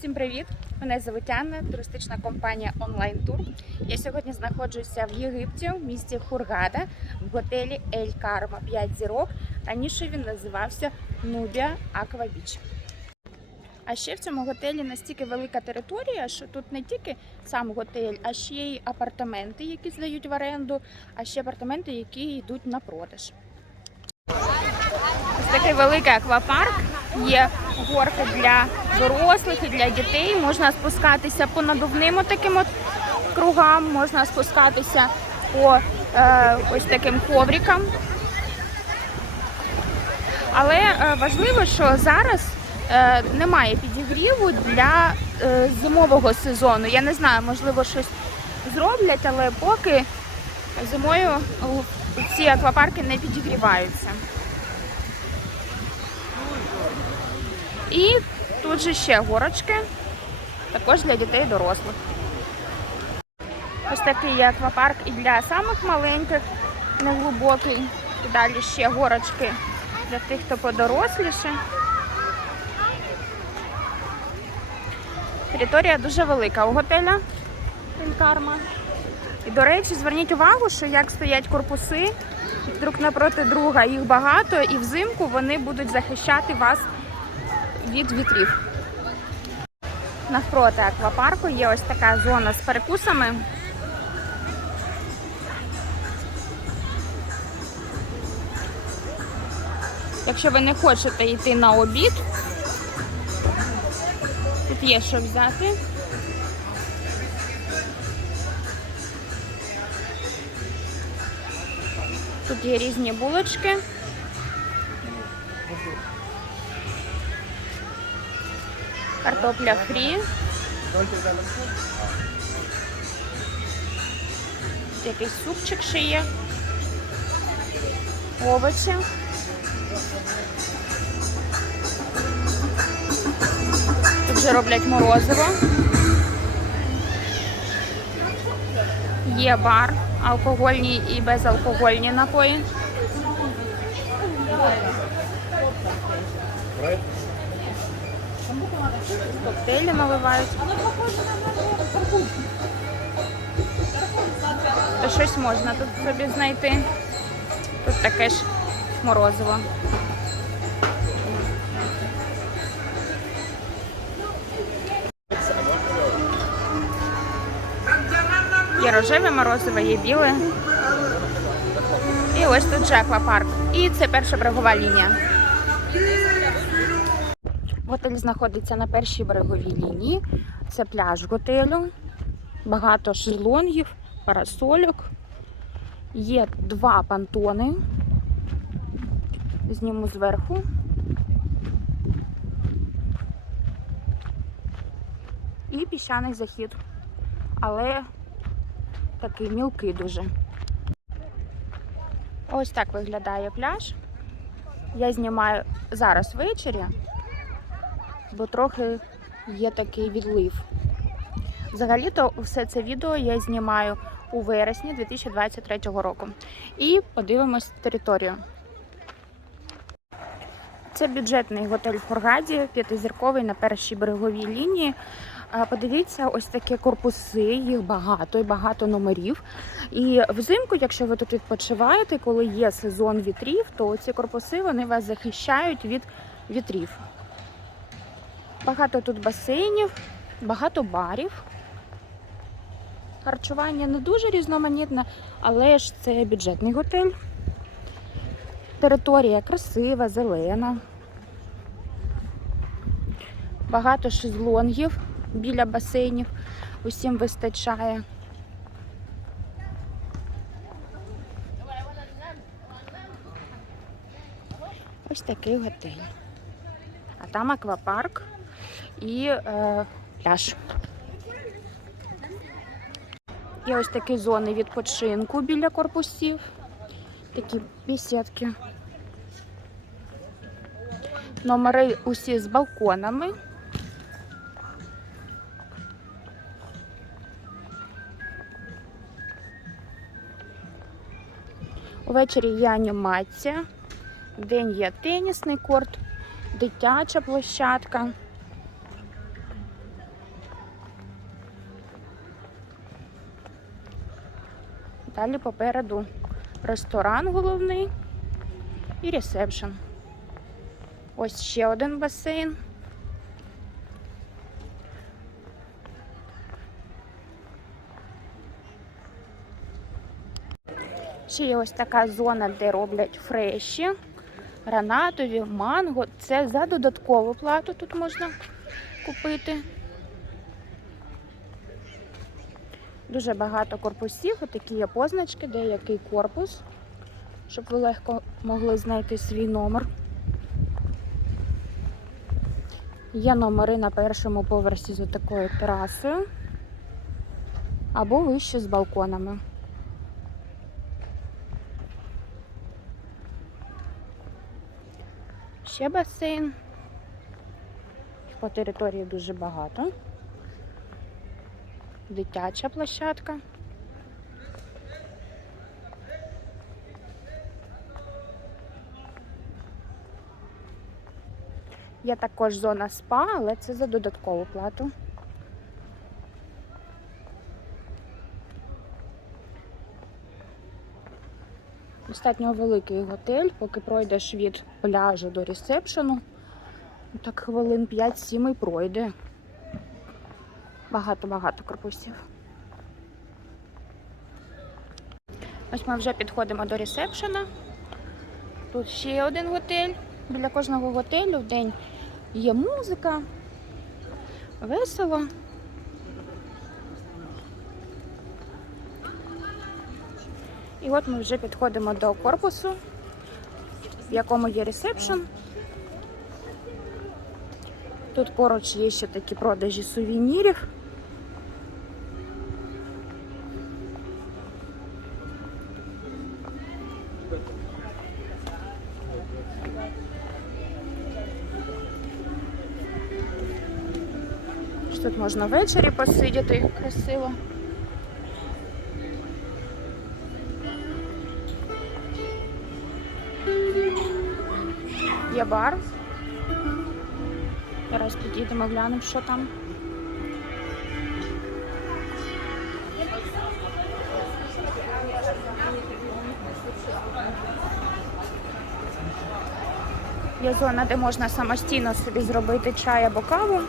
Всім привіт! Мене звуть Анна, туристична компанія Online Tour. Я сьогодні знаходжуся в Єгипті, в місті Хургада, в готелі Ель Карма 5 зірок. Раніше він називався Нубія Аква Біч. А ще в цьому готелі настільки велика територія, що тут не тільки сам готель, а ще й апартаменти, які здають в оренду, а ще апартаменти, які йдуть на продаж. Ось такий великий аквапарк. Є горки для дорослих і для дітей. Можна спускатися по надувним таким от кругам, можна спускатися по е, ось таким коврикам. Але е, важливо, що зараз е, немає підігріву для е, зимового сезону. Я не знаю, можливо, щось зроблять, але поки зимою ці аквапарки не підігріваються. І тут же ще горочки, також для дітей і дорослих. Ось такий є аквапарк і для самих маленьких, неглибокий. І далі ще горочки для тих, хто подоросліше. Територія дуже велика у готеля Карма. І, до речі, зверніть увагу, що як стоять корпуси друг напроти друга, їх багато, і взимку вони будуть захищати вас від вітрів. Навпроти аквапарку є ось така зона з перекусами. Якщо ви не хочете йти на обід, тут є що взяти. Тут є різні булочки. Картопля фрі. Якийсь супчик ще є. Овочі. Тут вже роблять морозиво. Є бар, алкогольні і безалкогольні напої. Коктейлі наливають. Щось можна тут собі знайти. Тут таке ж морозиво. Є рожеве морозиво, є біле. І ось тут же аквапарк. І це перша берегова лінія. Готель знаходиться на першій береговій лінії. Це пляж готелю. Багато шезлонгів, парасольок. Є два пантони. Зніму зверху. І піщаний захід. Але такий мілкий дуже. Ось так виглядає пляж. Я знімаю зараз ввечері, бо трохи є такий відлив. Взагалі-то все це відео я знімаю у вересні 2023 року. І подивимось територію. Це бюджетний готель в Хургаді, п'ятизірковий на першій береговій лінії. Подивіться, ось такі корпуси, їх багато і багато номерів. І взимку, якщо ви тут відпочиваєте, коли є сезон вітрів, то ці корпуси вони вас захищають від вітрів. Багато тут басейнів, багато барів. Харчування не дуже різноманітне, але ж це бюджетний готель. Територія красива, зелена. Багато шезлонгів біля басейнів. Усім вистачає. Ось такий готель. А там аквапарк і е, пляж. Є ось такі зони відпочинку біля корпусів. Такі бесідки. Номери усі з балконами. Увечері є анімація. День є тенісний корт, дитяча площадка. Далі попереду ресторан головний і ресепшн. Ось ще один басейн. Ще є ось така зона, де роблять фреші, гранатові, манго. Це за додаткову плату тут можна купити. Дуже багато корпусів, отакі є позначки, де який корпус, щоб ви легко могли знайти свій номер. Є номери на першому поверсі з такою терасою або вище з балконами. Ще басейн. По території дуже багато. Дитяча площадка. Є також зона спа, але це за додаткову плату. Достатньо великий готель, поки пройдеш від пляжу до ресепшену. Так хвилин 5-7 і пройде. Багато-багато корпусів. Ось ми вже підходимо до ресепшена. Тут ще один готель. Біля кожного готелю в день є музика. Весело. І от ми вже підходимо до корпусу, в якому є ресепшн. Тут поруч є ще такі продажі сувенірів. Тут можна ввечері посидіти красиво. Є бар. Зараз підійдемо, глянемо, що там. Є зона, де можна самостійно собі зробити чай або каву.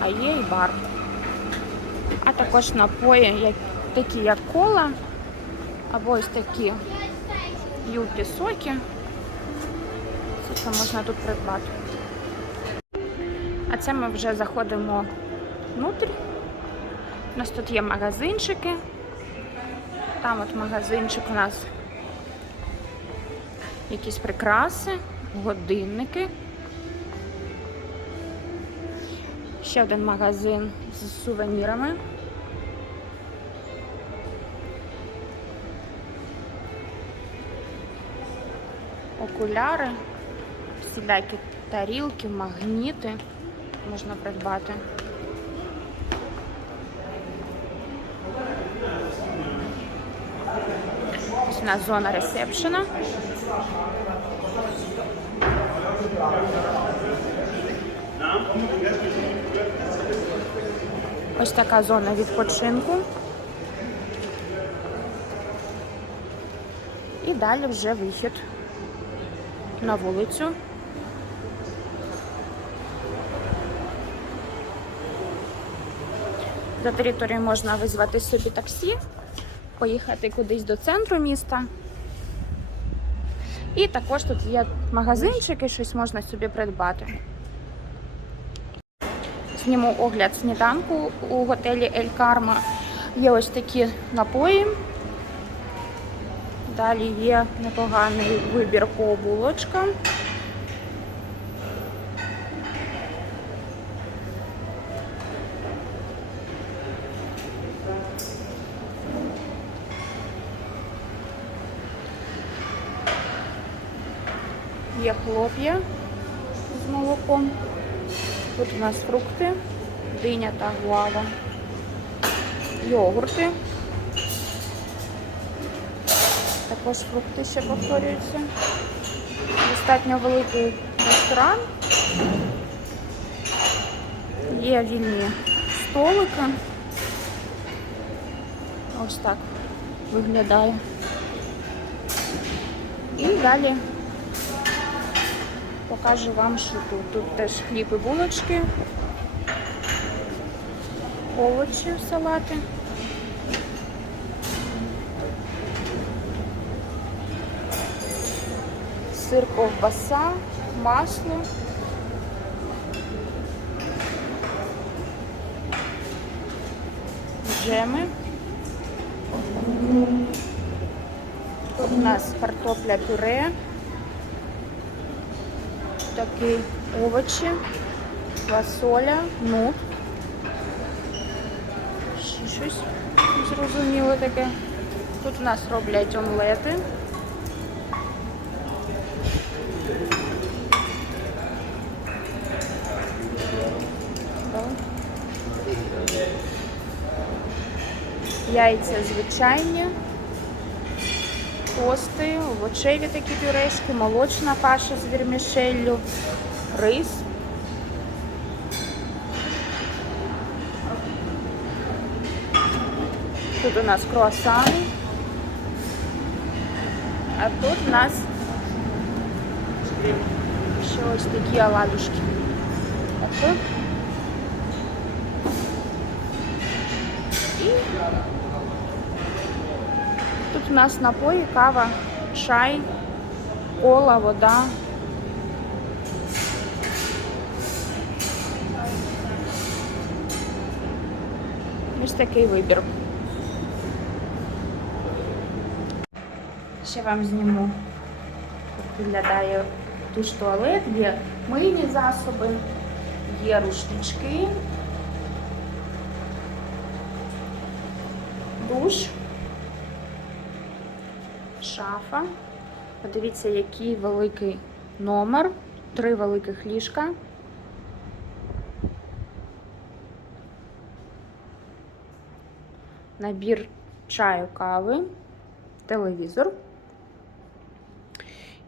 А є і бар. А також напої, як, такі як кола, або ось такі юпі соки. Це можна тут придбати. А це ми вже заходимо внутрі. У нас тут є магазинчики. Там от магазинчик у нас якісь прикраси, годинники. Ще один магазин з сувенірами. Окуляри, всілякі тарілки, магніти можна придбати. Ось у нас зона ресепшена. Ось така зона відпочинку. І далі вже вихід на вулицю. За територією можна визвати собі таксі, поїхати кудись до центру міста. І також тут є магазинчики, щось можна собі придбати. Зніму огляд сніданку у готелі Ель Карма. Є ось такі напої. Далі є непоганий вибір по булочкам. Є хлоп'я з молоком. Тут у нас фрукти, диня та гуава, йогурти. Також фрукти ще повторюються. Достатньо великий ресторан. Є вільні столики. Ось так виглядає. І далі покажу вам, що тут. Тут теж хліб і булочки, овочі, салати. Сир, ковбаса, масло. Джеми. Тут у нас картопля пюре. Такі овочі, фасоля, нут. Ще щось зрозуміло таке. Тут у нас роблять омлети. Яйця звичайні, тости, овочеві такі пюрешки, молочна каша з вірмішеллю, рис. Тут у нас круасани. А тут у нас ще ось такі оладушки. Що І тут у нас напої, кава, чай, кола, вода. Ось такий вибір. Ще вам зніму, як виглядає душ туалет, є мийні засоби, є рушнички. душ, шафа. Подивіться, який великий номер. Три великих ліжка. Набір чаю, кави, телевізор.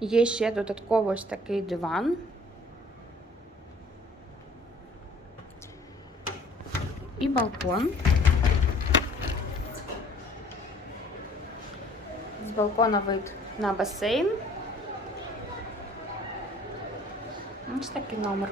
Є ще додатково ось такий диван. І балкон. З балкона вид на басейн. Ось такий номер.